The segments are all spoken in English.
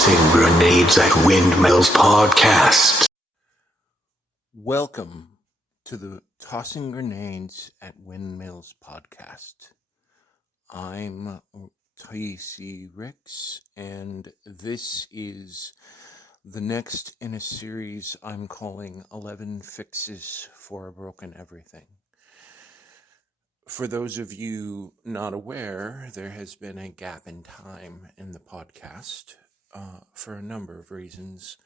Tossing Grenades at Windmills podcast. Welcome to the Tossing Grenades at Windmills podcast. I'm T.C. Ricks, and this is the next in a series I'm calling 11 Fixes for a Broken Everything. For those of you not aware, there has been a gap in time in the podcast for a number of reasons,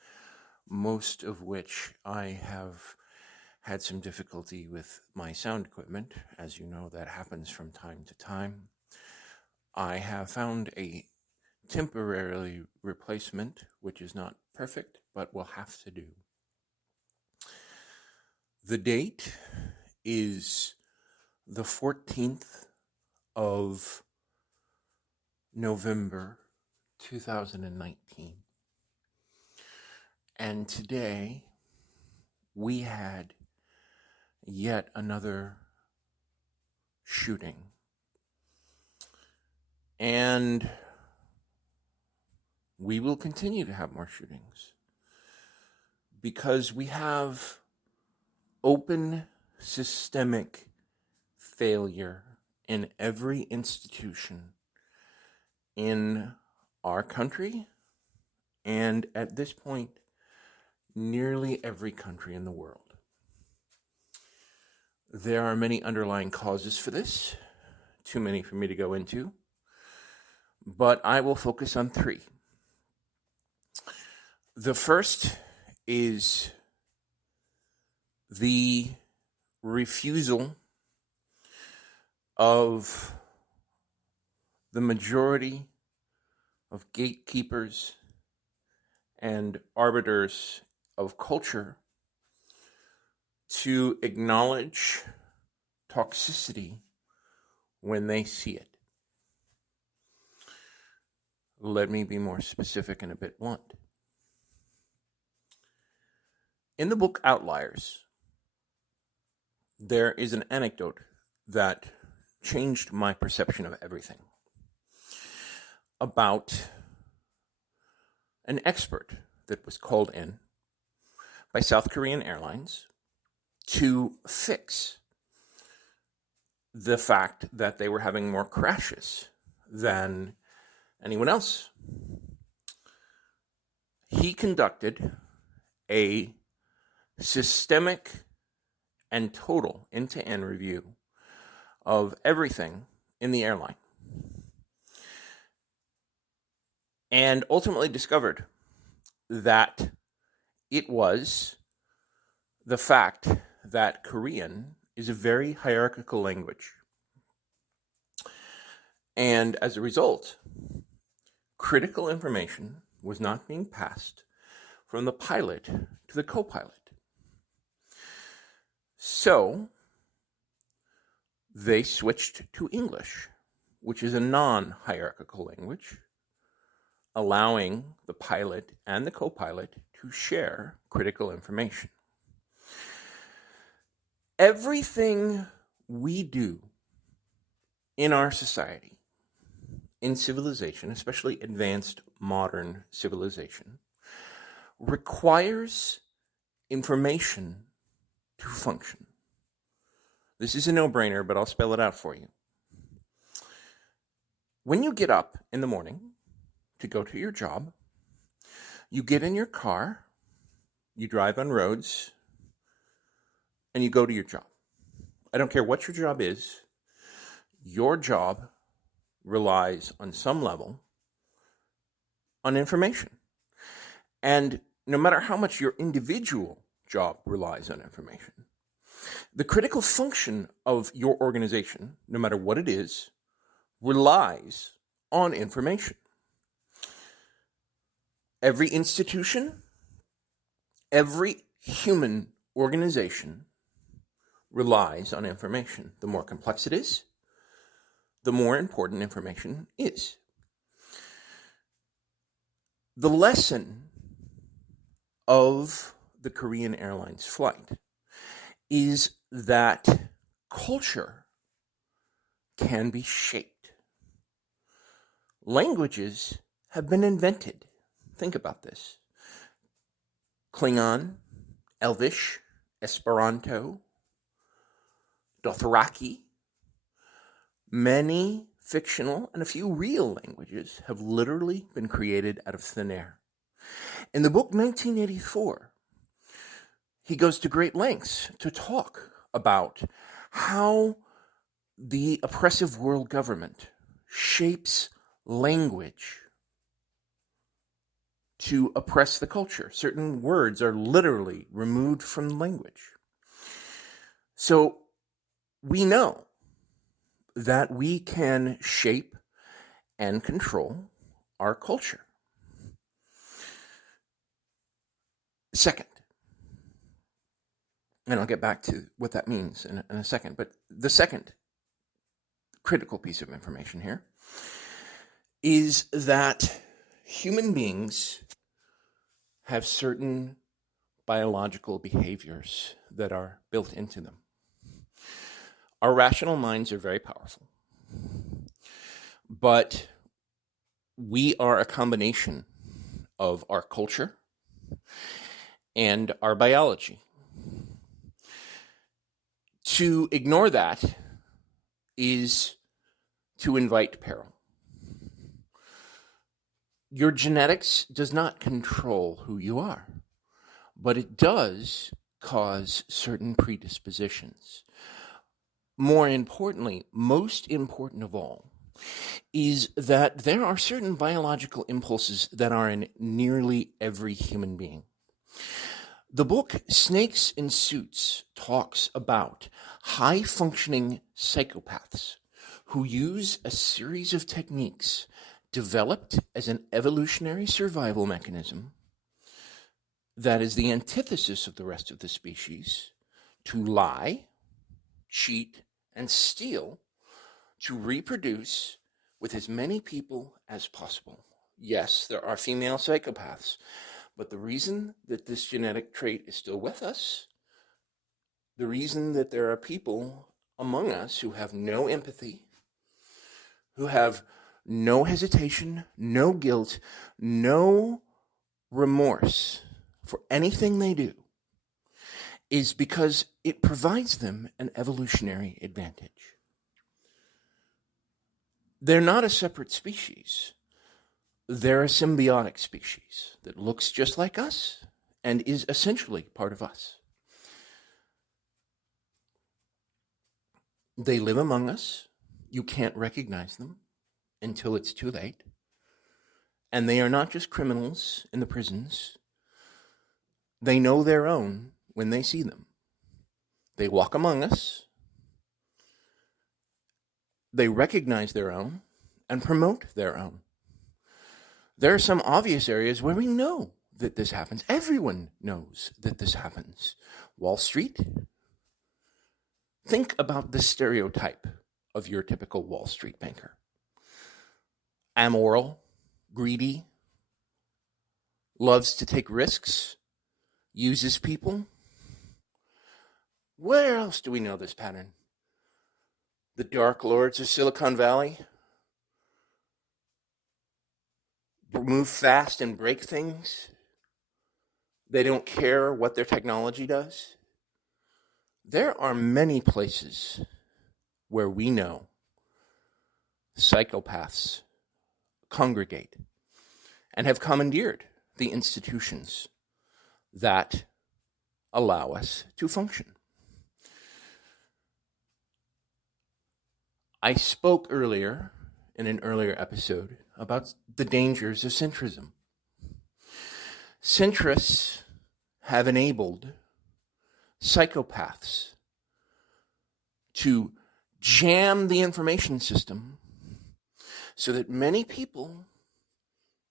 most of which I have had some difficulty with my sound equipment. As you know, that happens from time to time. I have found a temporary replacement, which is not perfect, but will have to do. The date is the 14th of November, 2019. And today we had yet another shooting. And we will continue to have more shootings because we have open systemic failure in every institution in our country, and at this point, nearly every country in the world. There are many underlying causes for this, too many for me to go into, but I will focus on three. The first is the refusal of the majority of gatekeepers and arbiters of culture to acknowledge toxicity when they see it. Let me be more specific and a bit blunt. In the book Outliers, there is an anecdote that changed my perception of everything about an expert that was called in by South Korean Airlines to fix the fact that they were having more crashes than anyone else. He conducted a systemic and total end-to-end review of everything in the airline, and ultimately discovered that it was the fact that Korean is a very hierarchical language. And as a result, critical information was not being passed from the pilot to the co-pilot. So they switched to English, which is a non-hierarchical language, allowing the pilot and the co-pilot to share critical information. Everything we do in our society, in civilization, especially advanced modern civilization, requires information to function. This is a no-brainer, but I'll spell it out for you. When you get up in the morning to go to your job, you get in your car, you drive on roads, and you go to your job. I don't care what your job is. Your job relies on some level on information. And no matter how much your individual job relies on information, the critical function of your organization, no matter what it is, relies on information. Every institution, every human organization relies on information. The more complex it is, the more important information is. The lesson of the Korean Airlines flight is that culture can be shaped. Languages have been invented. Think about this. Klingon, Elvish, Esperanto, Dothraki, many fictional and a few real languages have literally been created out of thin air. In the book 1984, he goes to great lengths to talk about how the oppressive world government shapes language to oppress the culture. Certain words are literally removed from language. So we know that we can shape and control our culture. Second, and I'll get back to what that means in a second, but the second critical piece of information here is that human beings have certain biological behaviors that are built into them. Our rational minds are very powerful, but we are a combination of our culture and our biology. To ignore that is to invite peril. Your genetics does not control who you are, but it does cause certain predispositions. More importantly, most important of all, is that there are certain biological impulses that are in nearly every human being. The book Snakes in Suits talks about high-functioning psychopaths who use a series of techniques developed as an evolutionary survival mechanism that is the antithesis of the rest of the species to lie, cheat, and steal to reproduce with as many people as possible. Yes, there are female psychopaths, but the reason that this genetic trait is still with us, the reason that there are people among us who have no empathy, who have no hesitation, no guilt, no remorse for anything they do, is because it provides them an evolutionary advantage. They're not a separate species. They're a symbiotic species that looks just like us and is essentially part of us. They live among us. You can't recognize them until it's too late. And they are not just criminals in the prisons. They know their own when they see them. They walk among us. They recognize their own and promote their own. There are some obvious areas where we know that this happens. Everyone knows that this happens. Wall Street. Think about the stereotype of your typical Wall Street banker. Amoral, greedy, loves to take risks, uses people. Where else do we know this pattern? The dark lords of Silicon Valley move fast and break things. They don't care what their technology does. There are many places where we know psychopaths congregate and have commandeered the institutions that allow us to function. I spoke earlier in an earlier episode about the dangers of centrism. Centrists have enabled psychopaths to jam the information system so that many people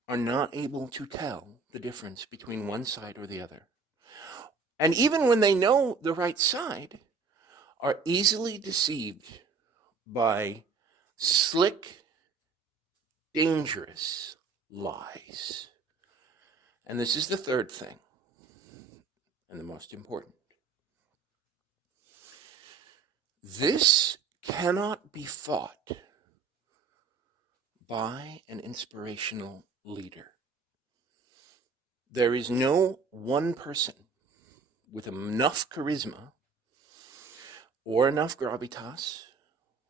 are not able to tell the difference between one side or the other. And even when they know the right side, are easily deceived by slick, dangerous lies. And this is the third thing, and the most important. This cannot be fought by an inspirational leader. There is no one person with enough charisma or enough gravitas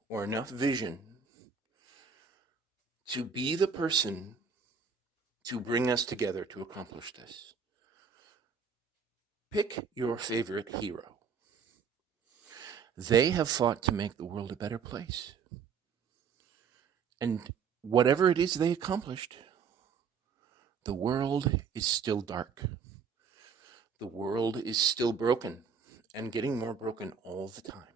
or enough vision to be the person to bring us together to accomplish this. Pick your favorite hero. They have fought to make the world a better place. And whatever it is they accomplished, the world is still dark. The world is still broken and getting more broken all the time.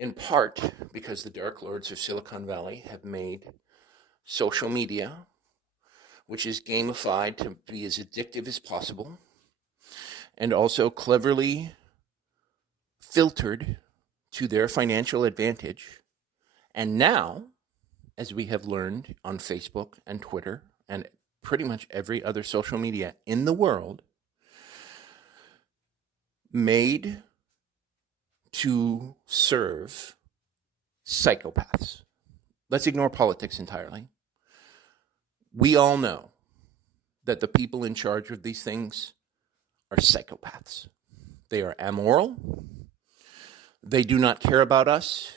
In part because the Dark Lords of Silicon Valley have made social media, which is gamified to be as addictive as possible, and also cleverly filtered to their financial advantage. And now, as we have learned on Facebook and Twitter and pretty much every other social media in the world, made to serve psychopaths. Let's ignore politics entirely. We all know that the people in charge of these things are psychopaths. They are amoral. They do not care about us.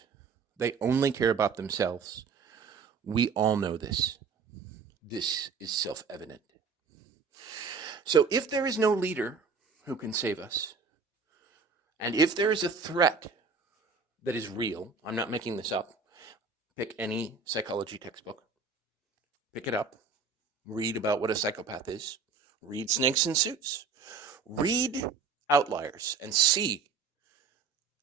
They only care about themselves. We all know this. This is self-evident. So if there is no leader who can save us, and if there is a threat that is real, I'm not making this up, pick any psychology textbook, pick it up, read about what a psychopath is, read Snakes in Suits, read Outliers, and see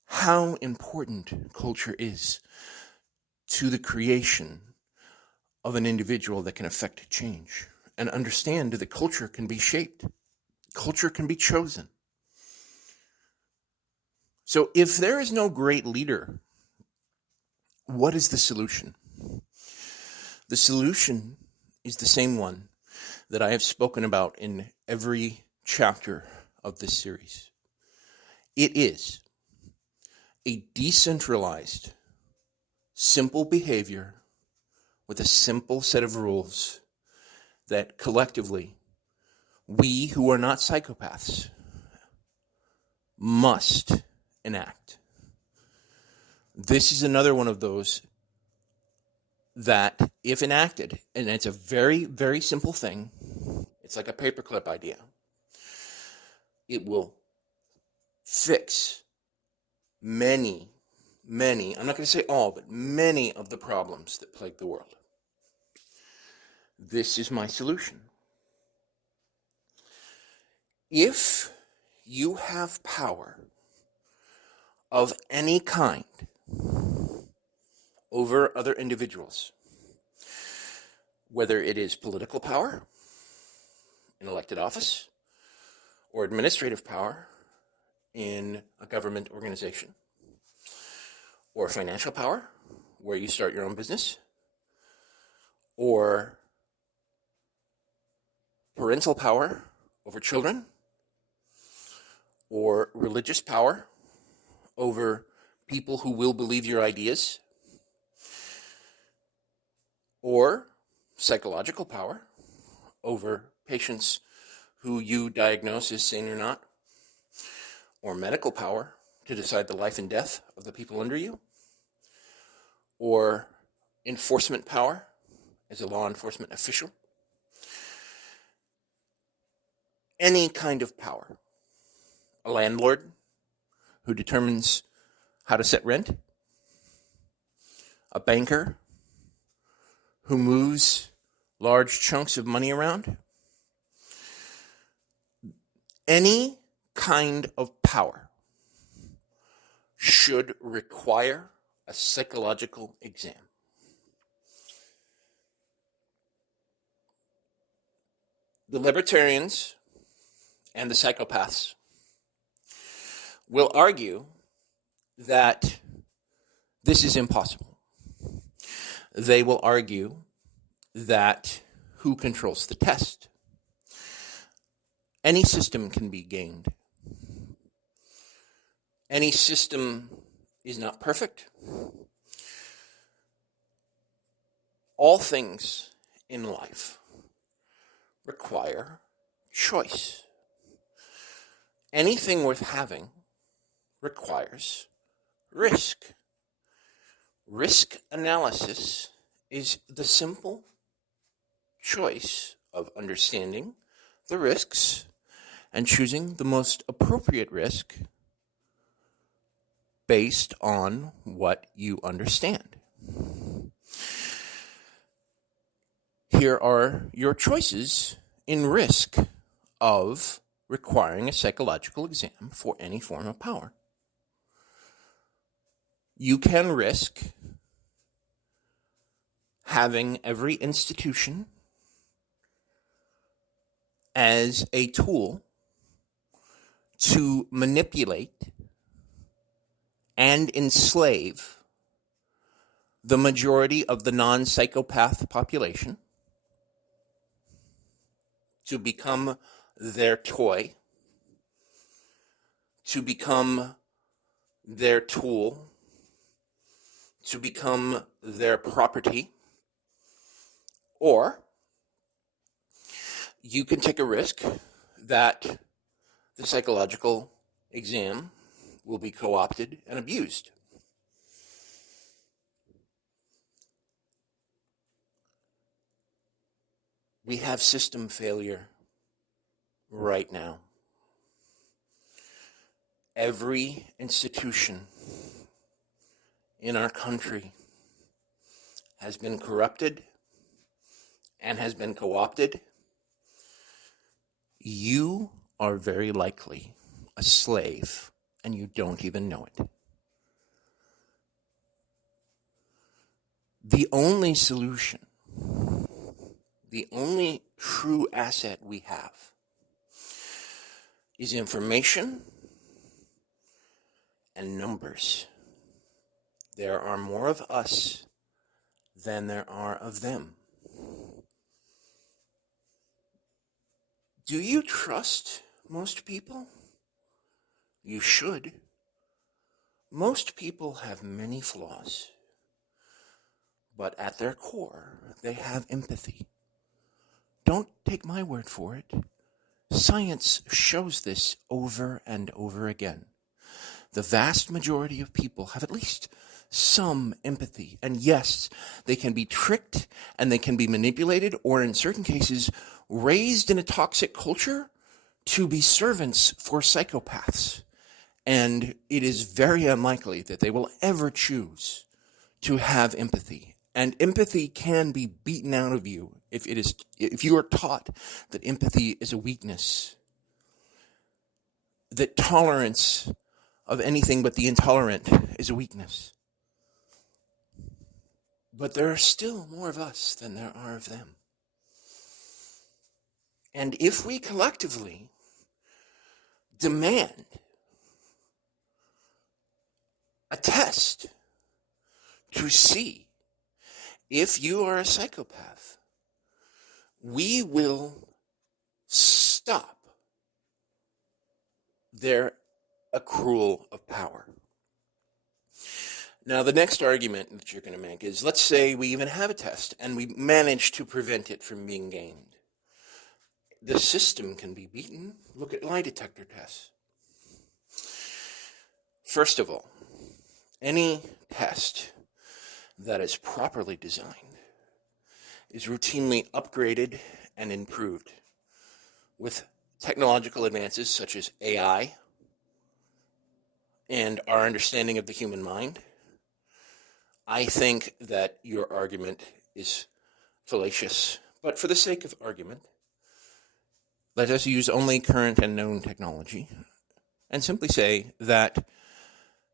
how important culture is to the creation of an individual that can affect change, and understand that culture can be shaped, culture can be chosen. So if there is no great leader, what is the solution? The solution is the same one that I have spoken about in every chapter of this series. It is a decentralized, simple behavior with a simple set of rules that collectively we who are not psychopaths must enact. This is another one of those that, if enacted, and it's a very, very simple thing, it's like a paperclip idea, it will fix many, I'm not going to say all, but many of the problems that plague the world. This is my solution. If you have power of any kind over other individuals, whether it is political power in elected office or administrative power in a government organization, or financial power where you start your own business, or parental power over children, or religious power over people who will believe your ideas, or psychological power over patients who you diagnose as sane or not, or medical power to decide the life and death of the people under you, or enforcement power as a law enforcement official, any kind of power. A landlord who determines how to set rent, a banker who moves large chunks of money around, any kind of power should require a psychological exam. The libertarians and the psychopaths will argue that this is impossible. They will argue that who controls the test? Any system can be gamed. Any system is not perfect. All things in life require choice. Anything worth having requires risk. Risk analysis is the simple choice of understanding the risks and choosing the most appropriate risk based on what you understand. Here are your choices in risk of requiring a psychological exam for any form of power. You can risk having every institution as a tool to manipulate and enslave the majority of the non-psychopath population, to become their toy, to become their tool, to become their property. Or you can take a risk that the psychological exam will be co-opted and abused. We have system failure right now. Every institution in our country has been corrupted and has been co-opted. You are very likely a slave and you don't even know it. The only solution, the only true asset we have is information and numbers. There are more of us than there are of them. Do you trust most people? You should. Most people have many flaws, but at their core, they have empathy. Don't take my word for it. Science shows this over and over again. The vast majority of people have at least some empathy. And yes, they can be tricked and they can be manipulated, or in certain cases, raised in a toxic culture to be servants for psychopaths. And it is very unlikely that they will ever choose to have empathy. And empathy can be beaten out of you if you are taught that empathy is a weakness, that tolerance of anything but the intolerant is a weakness. But there are still more of us than there are of them. And if we collectively demand a test to see if you are a psychopath, we will stop their accrual of power. Now, the next argument that you're going to make is, let's say we even have a test and we manage to prevent it from being gained. The system can be beaten. Look at lie detector tests. First of all, any test that is properly designed is routinely upgraded and improved with technological advances such as AI and our understanding of the human mind. I think that your argument is fallacious, but for the sake of argument, let us use only current and known technology and simply say that,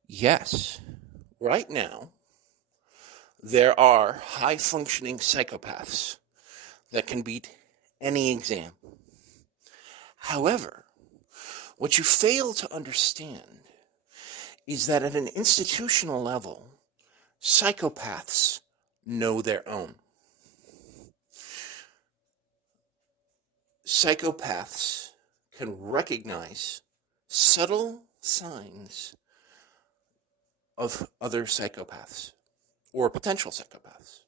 yes, right now, there are high-functioning psychopaths that can beat any exam. However, what you fail to understand is that at an institutional level, psychopaths know their own. Psychopaths can recognize subtle signs of other psychopaths, or potential psychopaths,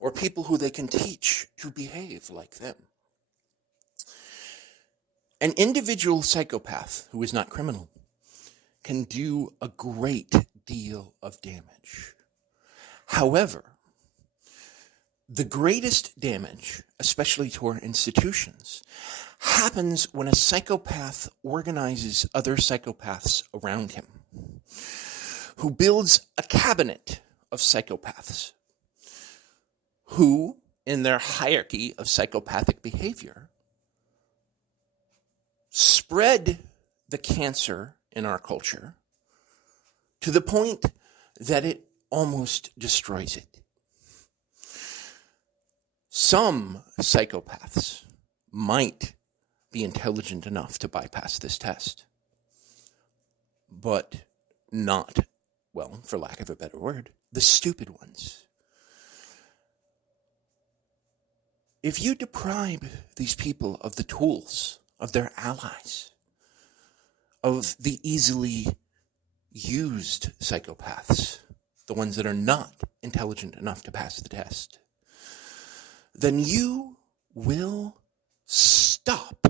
or people who they can teach to behave like them. An individual psychopath who is not criminal can do a great deal of damage. However, the greatest damage, especially to our institutions, happens when a psychopath organizes other psychopaths around him, who builds a cabinet of psychopaths, who, in their hierarchy of psychopathic behavior, spread the cancer in our culture to the point that it almost destroys it. Some psychopaths might be intelligent enough to bypass this test, but not, well, for lack of a better word, the stupid ones. If you deprive these people of the tools, of their allies, of the easily used psychopaths, the ones that are not intelligent enough to pass the test, then you will stop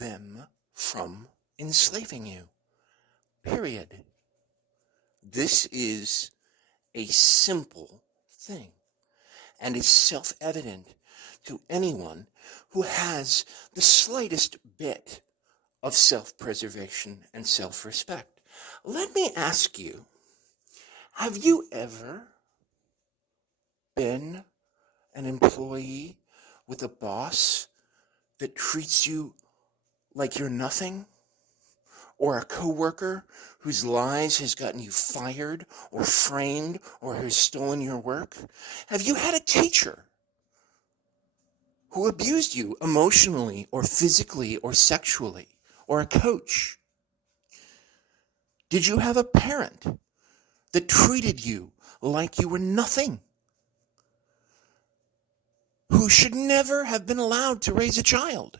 them from enslaving you. Period. This is a simple thing and is self-evident to anyone who has the slightest bit of self-preservation and self-respect. Let me ask you, have you ever been an employee with a boss that treats you like you're nothing? Or a coworker whose lies has gotten you fired or framed or has stolen your work? Have you had a teacher who abused you emotionally or physically or sexually, or a coach? Did you have a parent that treated you like you were nothing, who should never have been allowed to raise a child?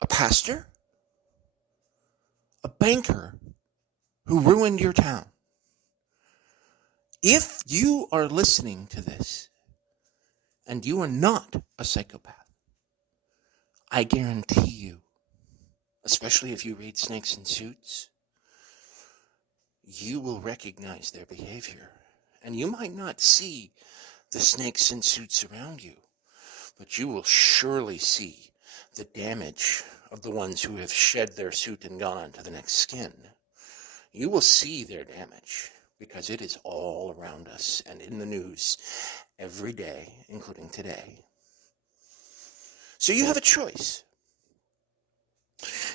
A pastor? A banker who ruined your town? If you are listening to this and you are not a psychopath, I guarantee you, especially if you read Snakes in Suits, you will recognize their behavior. And you might not see the snakes in suits around you, but you will surely see the damage of the ones who have shed their suit and gone on to the next skin. You will see their damage because it is all around us and in the news every day, including today. So you have a choice.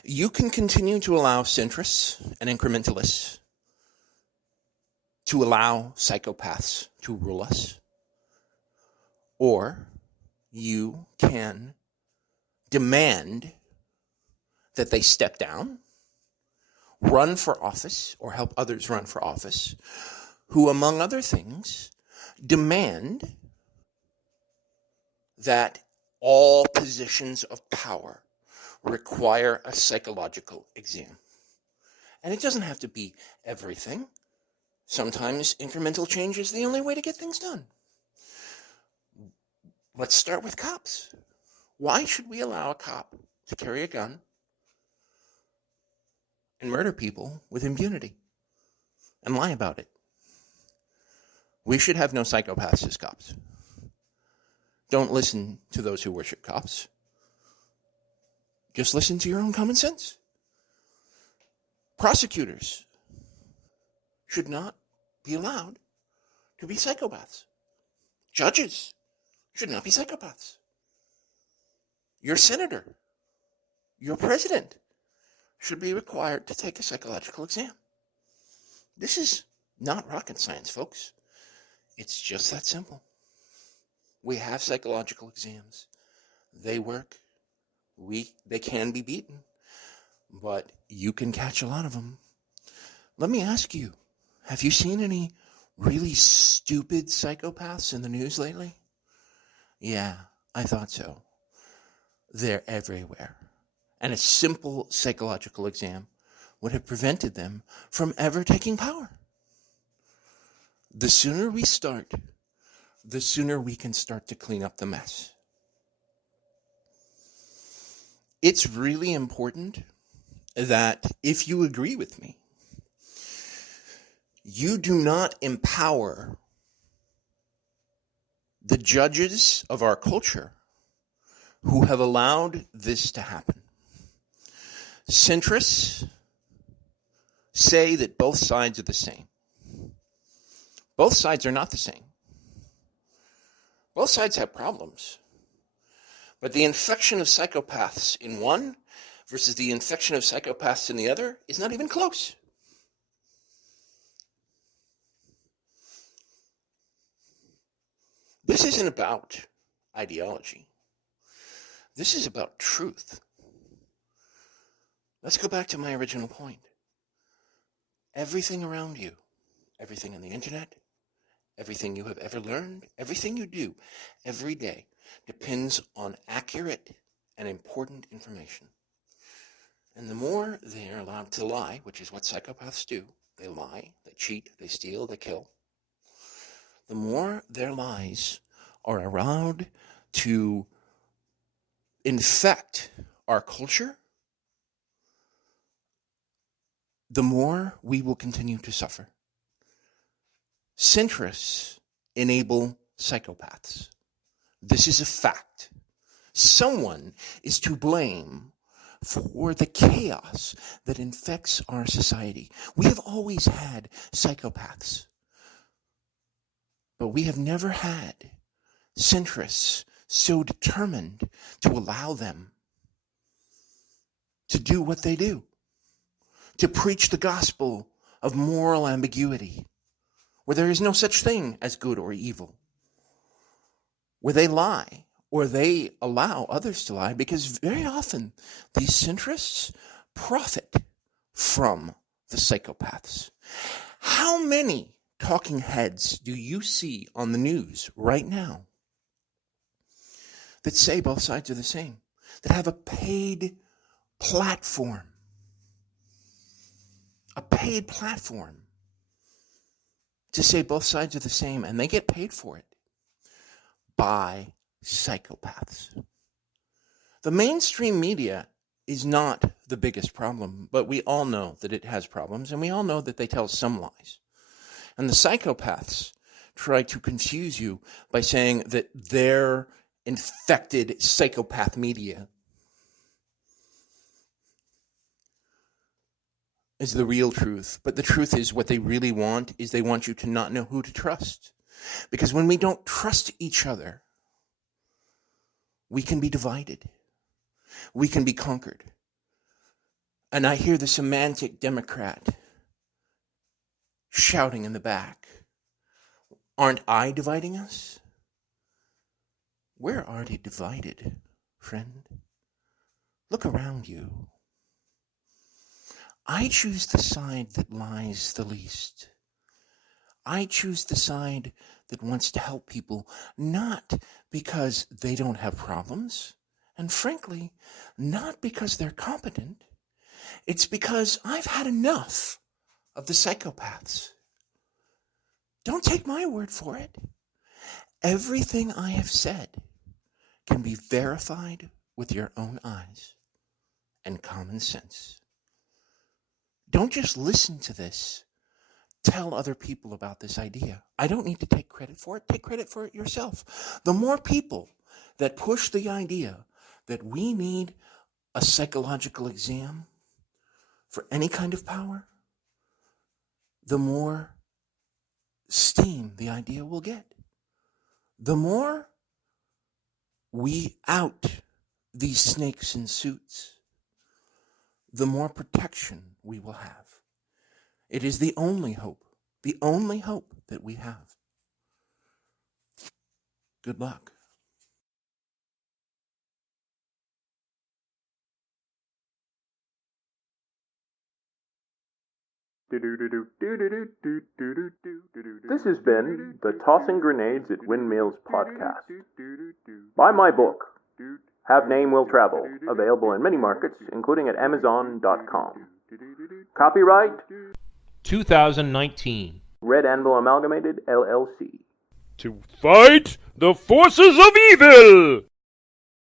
You can continue to allow centrists and incrementalists to allow psychopaths to rule us, or you can demand that they step down, run for office, or help others run for office, who, among other things, demand that all positions of power require a psychological exam. And it doesn't have to be everything. Sometimes incremental change is the only way to get things done. Let's start with cops. Why should we allow a cop to carry a gun and murder people with impunity and lie about it? We should have no psychopaths as cops. Don't listen to those who worship cops. Just listen to your own common sense. Prosecutors should not be allowed to be psychopaths. Judges should not be psychopaths. Your senator, your president should be required to take a psychological exam. This is not rocket science, folks. It's just that simple. We have psychological exams. They work. They can be beaten, but you can catch a lot of them. Let me ask you, have you seen any really stupid psychopaths in the news lately? Yeah, I thought so. They're everywhere. And a simple psychological exam would have prevented them from ever taking power. The sooner we start, the sooner we can start to clean up the mess. it's really important that if you agree with me, you do not empower the judges of our culture who have allowed this to happen. Centrists say that both sides are the same. Both sides are not the same. Both sides have problems. But the infection of psychopaths in one versus the infection of psychopaths in the other is not even close. This isn't about ideology. This is about truth. Let's go back to my original point. Everything around you, everything on the internet, everything you have ever learned, everything you do every day depends on accurate and important information. And the more they are allowed to lie, which is what psychopaths do, they lie, they cheat, they steal, they kill, the more their lies are allowed to infect our culture, the more we will continue to suffer. Centrists enable psychopaths. This is a fact. Someone is to blame for the chaos that infects our society. We have always had psychopaths, but we have never had centrists so determined to allow them to do what they do, to preach the gospel of moral ambiguity, where there is no such thing as good or evil, where they lie or they allow others to lie, because very often these centrists profit from the psychopaths. How many talking heads do you see on the news right now that say both sides are the same, that have a paid platform to say both sides are the same, and they get paid for it by psychopaths? The mainstream media is not the biggest problem, but we all know that it has problems, and we all know that they tell some lies. And the psychopaths try to confuse you by saying that their infected psychopath media is the real truth. But the truth is, what they really want is they want you to not know who to trust. Because when we don't trust each other, we can be divided. We can be conquered. And I hear the semantic Democrat shouting in the back, "Aren't I dividing us?" We're already divided, friend. Look around you. I choose the side that lies the least. I choose the side that wants to help people, not because they don't have problems, and frankly, not because they're competent. It's because I've had enough of the psychopaths. Don't take my word for it. Everything I have said can be verified with your own eyes and common sense. Don't just listen to this. Tell other people about this idea. I don't need to take credit for it. Take credit for it yourself. The more people that push the idea that we need a psychological exam for any kind of power, the more steam the idea will get. The more we out these snakes in suits, the more protection we will have. It is the only hope that we have. Good luck. This has been the Tossing Grenades at Windmills podcast. Buy my book, Have Name Will Travel, available in many markets, including at Amazon.com. Copyright 2019. Red Anvil Amalgamated, LLC. To fight the forces of evil!